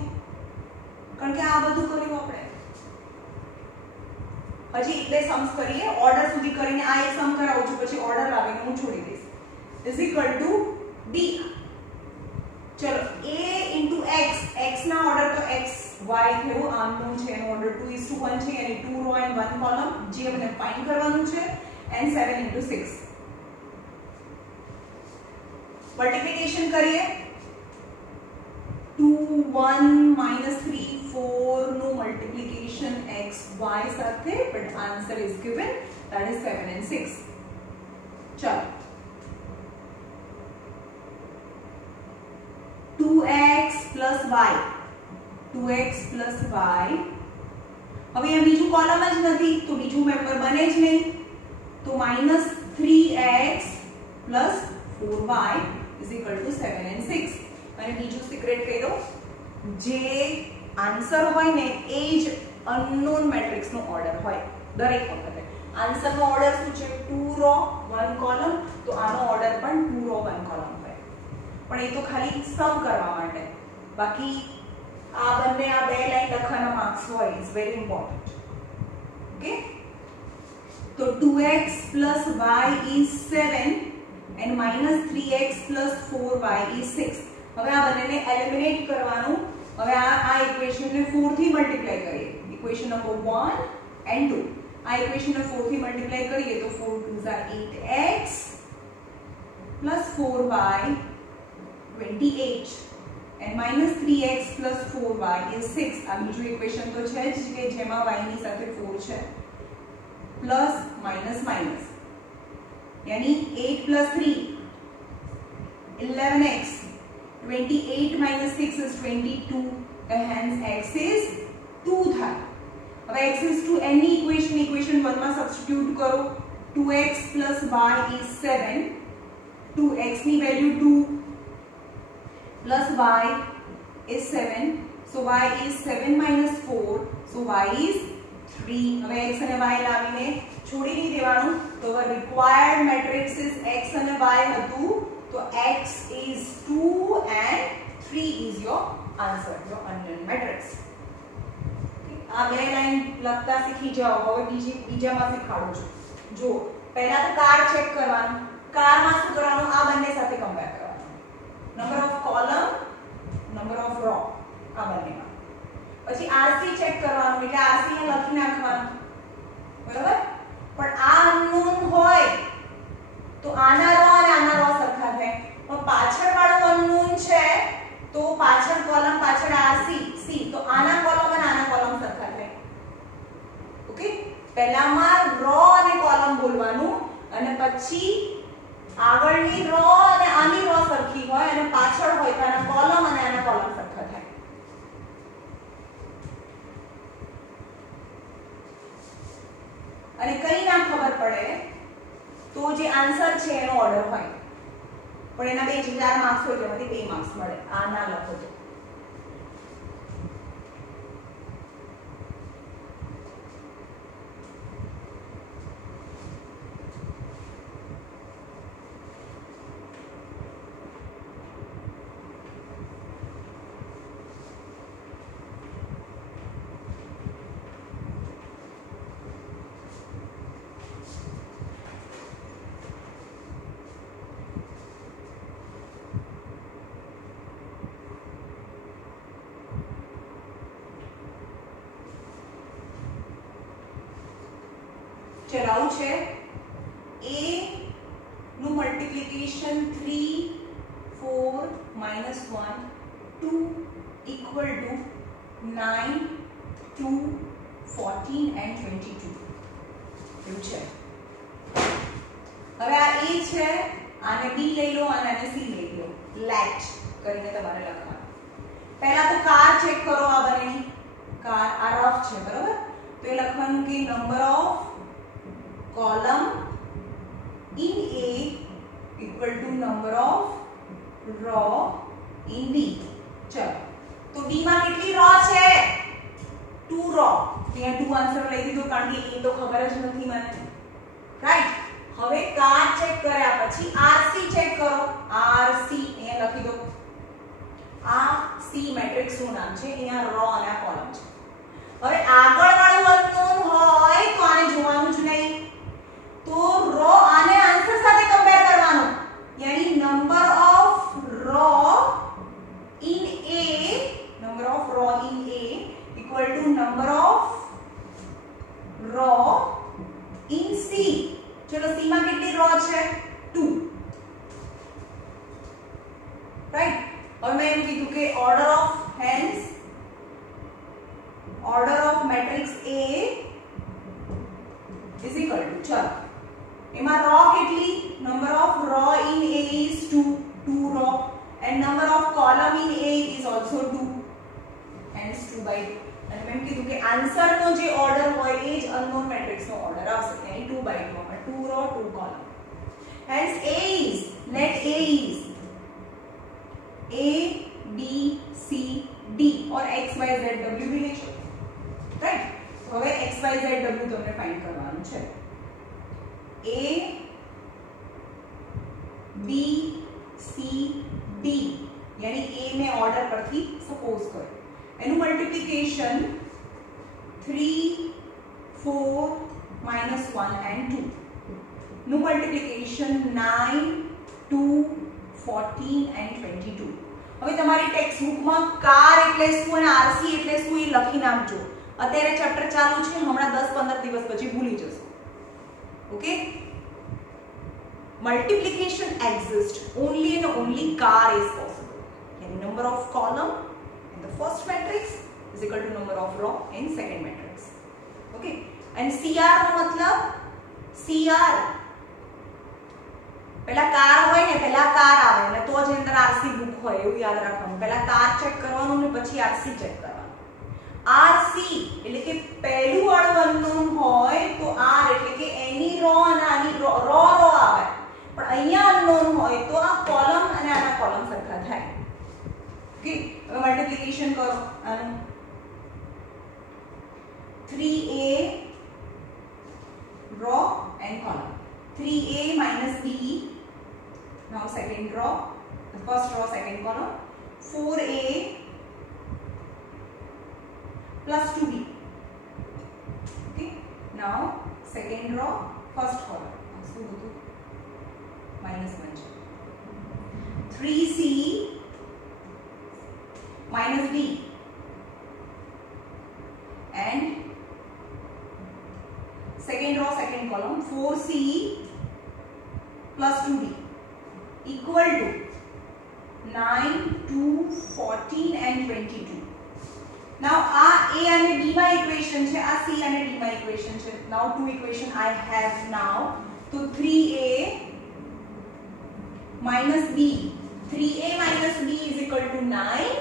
કારણ કે આ બધું કર્યું આપણે. હજી એટલે सम्स કરીએ. ઓર્ડર સુધી કરીને આ એક સમ કરાવું છું, પછી ઓર્ડર લાવીને હું છોડી દઈશ. is equal to b. ચલો a into x, x ના ઓર્ડર તો x y થયું, આમનું છે એનો ઓર્ડર 2:1 છે, yani 2 row and 1 column. જે મને ફાઇન્ડ કરવાનું છે and 7 into 6. મલ્ટીપ્લિકેશન કરીએ. 2 1 -3 4 નું મલ્ટીપ્લિકેશન x y સાથે, but answer is given, that is 7 and 6. ચલો 2x y, 2x plus y. હવે આ બીજું કોલમ જ નથી તો બીજું મેમ્બર બને જ નહીં, તો -3x plus 4y is equal to 7 and 6. અને બીજું સિક્રેટ કહી દો, જે આન્સર હોય ને એ જ અનનોન મેટ્રિક્સ નો ઓર્ડર હોય દરેક વખતે. આન્સર નો ઓર્ડર શું છે? 2 રો 1 કોલમ, તો આનો ઓર્ડર પણ 2 રો 1 કોલમ હોય. પણ એ તો ખાલી સમ કરવા માટે, બાકી આ બંને આ બે લાઈન લખવાના માર્ક્સ હોય ઇઝ વેરી ઇમ્પોર્ટન્ટ. ઓકે, તો 2x plus y is 7 and -3x plus 4y is 6. હવે આ બંનેને એલિમિનેટ કરવાનું. હવે આ ઇક્વેશનને 4 થી મલ્ટીપ્લાય કરીએ, ઇક્વેશન નંબર 1 and 2. આ ઇક્વેશનને 4 થી મલ્ટીપ્લાય કરીએ તો 4 2s are 8x plus 4y 28 and -3x plus 4y is 6. આ બીજું ઇક્વેશન તો છે જ કે જેમાં y ની સાથે 4 છે, પ્લસ માઇનસ માઇનસ, यानी 8 plus 3 11x, 28 minus 6 is 22, hence x is 2 થાય. હવે x is 2 એની ઇક્વેશન 1 માં સબસ્ટિટ્યુટ કરો. 2x plus y is 7, 2x ની વેલ્યુ 2 plus y is 7, so y is 7 minus 4, so y is 3. હવે x અને y લાવીને છોડી નહીં દેવાનું, તો રિક્વાયર્ડ મેટ્રિક્સ ઇઝ x અને y હતું, તો x is 2 and 3 is your answer, your unknown matrix. આ બે લાઈન લખતા શીખી જાઓ. હવે બીજામાં શીખવાડું છું. જો પહેલા તો કાર ચેક કરવાનું, કારમાં શું કરવાનું? આ બંને સાથે કમ્પેર કરવાનું, number of column, number of row, આ બંનેમાં. પછી આરસી ચેક કરવાનું, એટલે આરસી ને લખી નાખવાનું, બરાબર? પણ આ અનનોન હોય તો આના રો અને આના રો સરખા થાય, પણ પાછળ વાળું અનનોન છે તો પાછળ કોલમ પાછળ આરસી સી, તો આના કોલમ અને આના કોલમ સરખા થાય. ઓકે, પહેલામાં રો અને કોલમ બોલવાનું, અને પછી આગળની રો અને આની રો સરખી હોય અને પાછળ હોય તો આના કોલમ અને આના કોલમ સરખા થાય. અને કઈ ના ખબર પડે તો જે આન્સર છે એનો ઓર્ડર હોય, પણ એના 4 માર્ક્સ હોય જેમાંથી 2 માર્ક્સ મળે. આ ના લખો તો ચલાવું છે. a નું મલ્ટીપ્લિકેશન 3 4 -1 2 equal to 9 2 14 and 22 એવું છે. હવે આ a છે, આને b લઈ લો અને આને c લઈ લો, લેટ કરીને તમારે લખવાનું. પહેલા તો કાર ચેક કરો, આ બંનેની કાર આ રફ છે, બરાબર? તો એ લખવાનું કે number of column in A equal to number of row in B. ચલો, તો B માં કેટલી રો છે? 2 રો. અહીંયા 2 આન્સર લઈ દીધો કારણ કે એ તો ખબર જ નથી મને, રાઈટ? હવે કાર ચેક કર્યા પછી RC ચેક કરો. RC અહીંયા લખી દો. આ C મેટ્રિક્સ નું નામ છે, અહીંયા રો અને આ કોલમ છે. હવે આગળ વાળું અનનોન હોય તો આને જોવાનું જ નહીં, તો રો આને આન્સર સાથે કમ્પેર કરવાનો, यानी number of row in A, number of row in A equal to number of row in C. ચલો, C માં કેટલી રો છે? 2, રાઈટ? હવે મેં એમ કીધું કે order of hence order of matrix A is equal to, ચલો એમાં રો કેટલી? Number of row in A is 2 row, and number of column in A is also 2. 2/2 અને મેં કીધું કે આન્સરનો જે ઓર્ડર હોય એ જ અનનોન મેટ્રિક્સનો ઓર્ડર આવશે यानी 2/2 માં 2 row 2 column hence A is let A is A B C D और X Y Z W भी લેશો રાઈટ તો હવે X Y Z W તમને ફાઇન્ડ કરવાનું છે A B C D यानी A ने ऑर्डर परથી सपोज करो એનું મલ્ટીપ્લિકેશન 3 4 -1 and 2 નું મલ્ટીપ્લિકેશન 9 2 14 and 22 હવે તમારી ટેક્સ્ટ બુકમાં કાર એટલે શું અને આરસી એટલે શું એ લખી નાખજો અત્યારે ચેપ્ટર ચાલુ છે હમણાં 10-15 દિવસ પછી ભૂલી જશો okay multiplication exists only and only car is possible yani number of column in the first matrix is equal to number of row in second matrix okay and CR નો મતલબ CR પહેલા કાર હોય ને પહેલા કાર આવે એટલે તો જ અંદર આરસી બુક હોય એવું યાદ રાખવાનું પહેલા કાર ચેક કરવાનું ને પછી આરસી ચેક કરવાનું આરસી એટલે કે પહેલું વાળું અનનોન હોય તો આર એટલે કે એની રો અને આની રો આવે પણ અહીંયા અનનોન હોય તો આ કોલમ અને આના કોલમ સરખા થાય ઓકે હવે મલ્ટીપ્લિકેશન કરો આનું 3a row and column 3a minus b now second row the first row second column 4a plus 2b okay now second row first column minus 1 3c minus b and second row second column 4c plus 2b equal to 9 2 14 and 22 now a and b my equation છે આ c and d my equation છે now two equation I have now so 3a minus b 3a minus b is equal to 9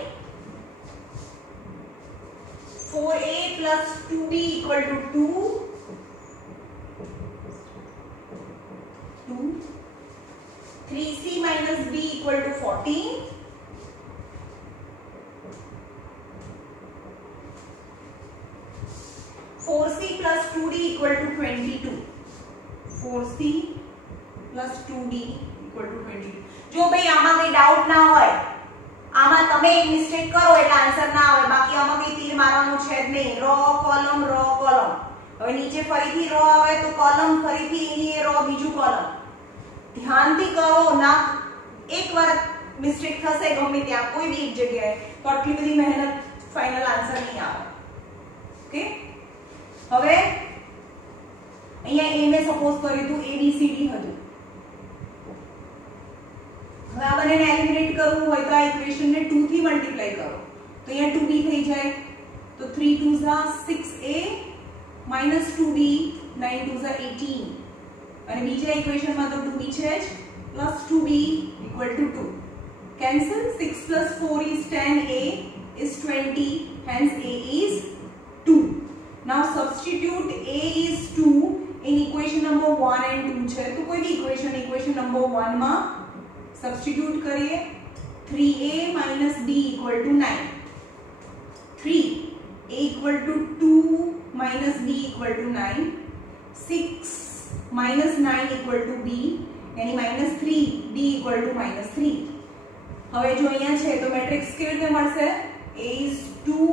4a plus 2b equal to 2 3c minus b equal to 14 4c plus 2d equal to 22 4c plus 2d equal to 22 જો ભાઈ આમાં કઈ ડાઉટ ના હોય આમાં તમે એક મિસ્ટેક કરો એટલે આન્સર ના આવે બાકી આમાં કઈ તીર મારવાનું છે જ નહીં રો કોલમ હવે નીચે ફરીથી રો આવે તો કોલમ ફરીથી એની રો બીજું કોલમ ધ્યાનથી કરો ના એકવાર મિસ્ટેક થશે ગમે ત્યાં કોઈ બી એક જગ્યાએ તો આટલી બધી મહેનત ફાઇનલ આન્સર નહીં આવે ઓકે હવે અહીંયા a ને સપોઝ કર્યું હતું a b c d હતું હવે આ બંનેને એલિમિનેટ કરવું હોય તો આ ઇક્વેશન ને 2 થી મલ્ટીપ્લાય કરો તો અહીંયા 2b થઈ જાય તો 3 2s are 6a minus 2b 9 2s are 18 અને બીજા ઇક્વેશનમાં તો 2b છે જ plus 2b equal to 2 cancel 6 plus 4 is 10a is 20 hence a is 2 now substitute a is 2 in equation number 1 and 2 છે તો કોઈ બી equation number 1 માં substitute करिए 3a minus b equal to 9 3 a equal to 2 minus b equal to 9 6 minus 9 equal to b यानी minus 3 b equal to minus 3 હવે જો અહીંયા છે તો મેટ્રિક્સ કેવી રીતે મળશે a is 2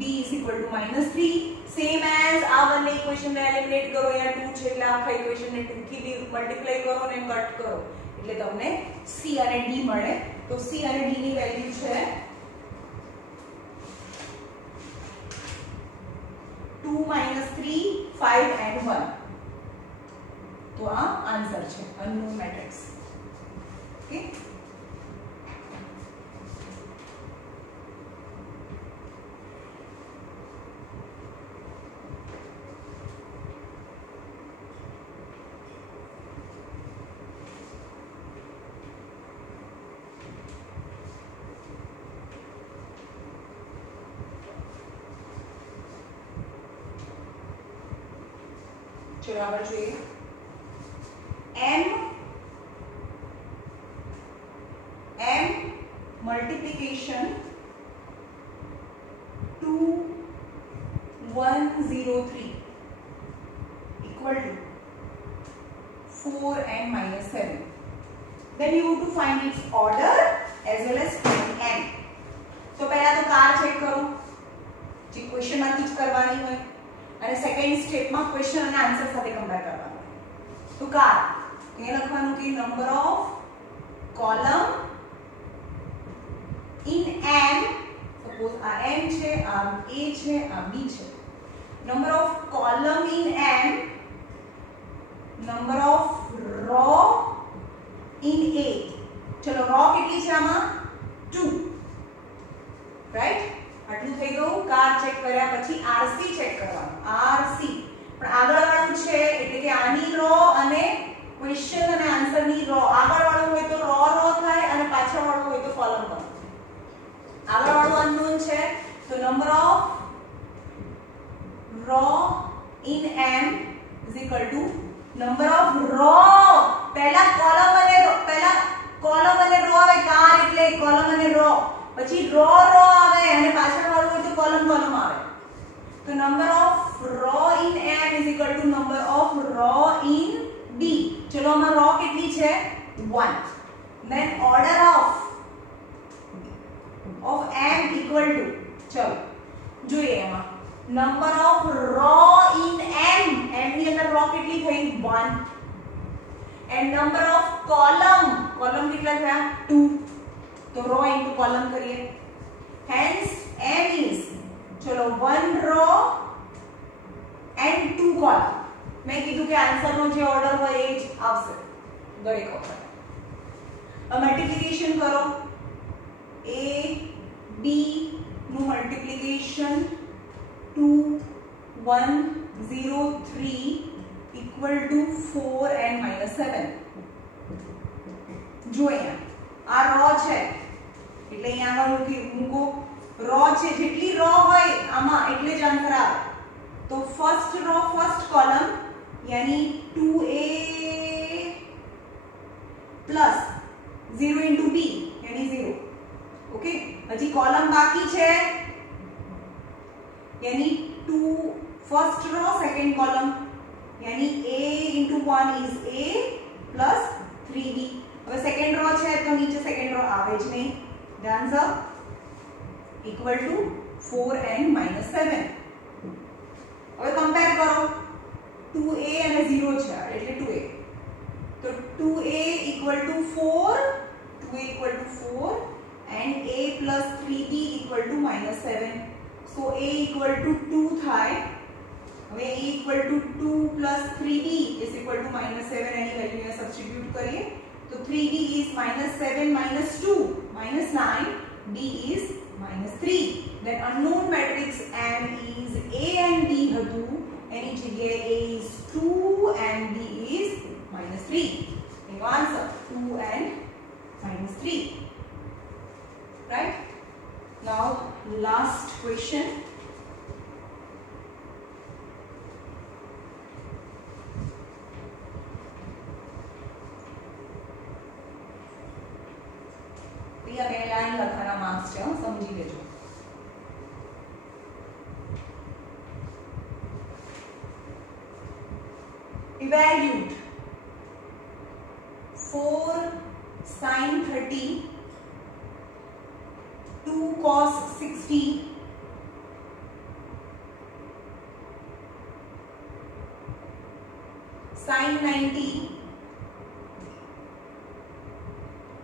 b is equal to minus 3 same as આ બંને ઇક્વેશન ને એલિમિનેટ કરો અહીંયા 2 છે એટલે આખા ઇક્વેશન ને 2 થી મલ્ટીપ્લાય કરો અને કટ કરો એટલે તમને c અને d મળે તો c અને d ની વેલ્યુ છે 2 minus 3 5 and 1 तो आ आंसर છે અનનોન મેટ્રિક્સ ઓકે चलो આગળ જોઈએ m multiplication 2103 equal to 4 and minus 7. Then you have to find its order as well as find n. तो पहला तो कार चेक करो જે ક્વેશ્ચન માંથી જ કરવાની હોય અને સેકન્ડ સ્ટેપ માં ક્વેશ્ચન અને આન્સર સાથે કમ્પેર કરવાનું હોય તો કાર એ લખવાનું કે number of column in m suppose આ m છે આ a છે આ b છે number of column in m number of row in a ચલો રો કેટલી છે આમાં 2 રાઈટ આટલું થઈ ગયું કાર ચેક કર્યા પછી rc ચેક કરવાનું rc પણ આગળવાળું છે એટલે કે આની રો અને ક્વેશ્ચન અને આન્સર ની રો આગળવાળું હોય તો રો થાય અને પાછળવાળું હોય તો કોલમ થાય આગળવાળું અનનોન છે તો number of row in m is equal to number of row પહેલા કોલમ અને રો આવે કાર એટલે કોલમ અને રો પછી રો આવે અને પાછળવાળું હોય તો કોલમ આવે તો number of row in m is equal to number of row in b ચલો આમાં રો કેટલી છે 1 then order of m equal to ચલો જોઈએ એમાં number of row in m ની અંદર રો કેટલી થઈ 1 and number of column કેટલા થયા 2 तो रो into column करिए hence m is चलो 1 row and 2 column मैं कीधु के आंसर नो जे ऑर्डर होय ए ज आवशे दरेक वखत अब मल्टीप्लिकेशन करो a b નું મલ્ટીપ્લિકેશન 2103 equal to 4 and minus 7 જો અહીંયા આ રો છે એટલે અહીંયા આગળ મૂકો રો છે જેટલી રો હોય આમાં એટલે જ આન્સર આવે તો ફર્સ્ટ રો ફર્સ્ટ કોલમ यानी 2a प्लस 0 into b यानी 0 ओके हजी कॉलम बाकी છે यानी 2 फर्स्ट रो सेकंड कॉलम यानी a into 1 is a plus 3b હવે સેકન્ડ રો છે તો નીચે સેકન્ડ રો આવે જ નહીં the answer equal to 4 and minus 7 હવે કમ્પેર કરો 2a અને 0 છે એટલે 2a તો 2a equal to 4 2a equal to 4 and a plus 3b equal to minus 7 so a equal to 2 થાય હવે a equal to 2 plus 3b is equal to minus 7 એની વેલ્યુ ને સબસ્ટિટ્યુટ કરીએ तो 3b is minus 7 minus 2 minus 9 b is minus 3 then unknown matrix m is a and b હતું એની જગ્યાએ a is 2 and b is minus 3 એનો આન્સર 2 and minus 3 right now last question या બે લાઈન લખવાના માર્ક્સ છે સમજી લેજો evaluate 4 sin 30 2 cos 60 sin 90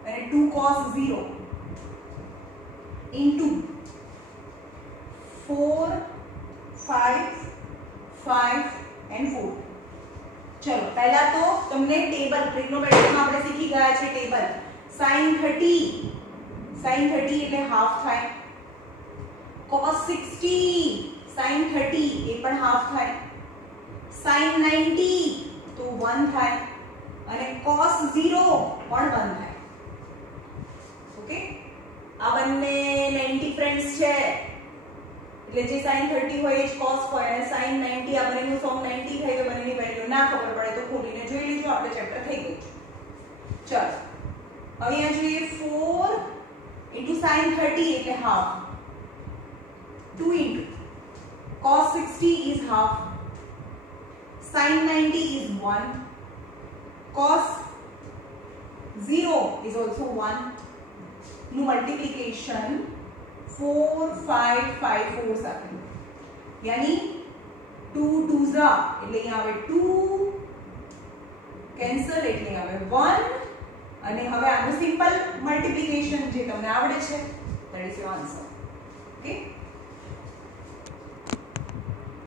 and 2 cos 0 into 4 5 5 and 4 चलो पहला तो तुमने टेबल ट्रिग्नोमेट्री में આપણે શીખી ગયા છે ટેબલ sin 30 એટલે હાફ થાય cos 60 sin 30 એ પણ હાફ થાય sin 90 તો 1 થાય અને cos 0 પણ 1 થાય ઓકે આ બંને 90 ફ્રેન્ડ્સ છે એટલે જે sin 30 હોય એ જ cos હોય અને sin 90 આ બંનેનું sum 90 થાય તો બંનેની વેલ્યુ ના ખબર પડે તો ખોલીને જોઈ લેજો, આપણે ચેપ્ટર થઈ ગયું છે. ચલો હવે અહીંયા જોઈએ 4 into sin 30 એટલે half, 2 into cos 60 is half, sin 90 is 1, cos 0 is also 1 નું મલ્ટીપ્લિકેશન 4 5 5 4 સાથે, યાની 2 2 ઝા એટલે અહીંયા આવે 2 કેન્સલ એટલે આવે 1 અને હવે આનું સિમ્પલ મલ્ટીપ્લિકેશન જે તમને આવડે છે, that is your answer. Okay.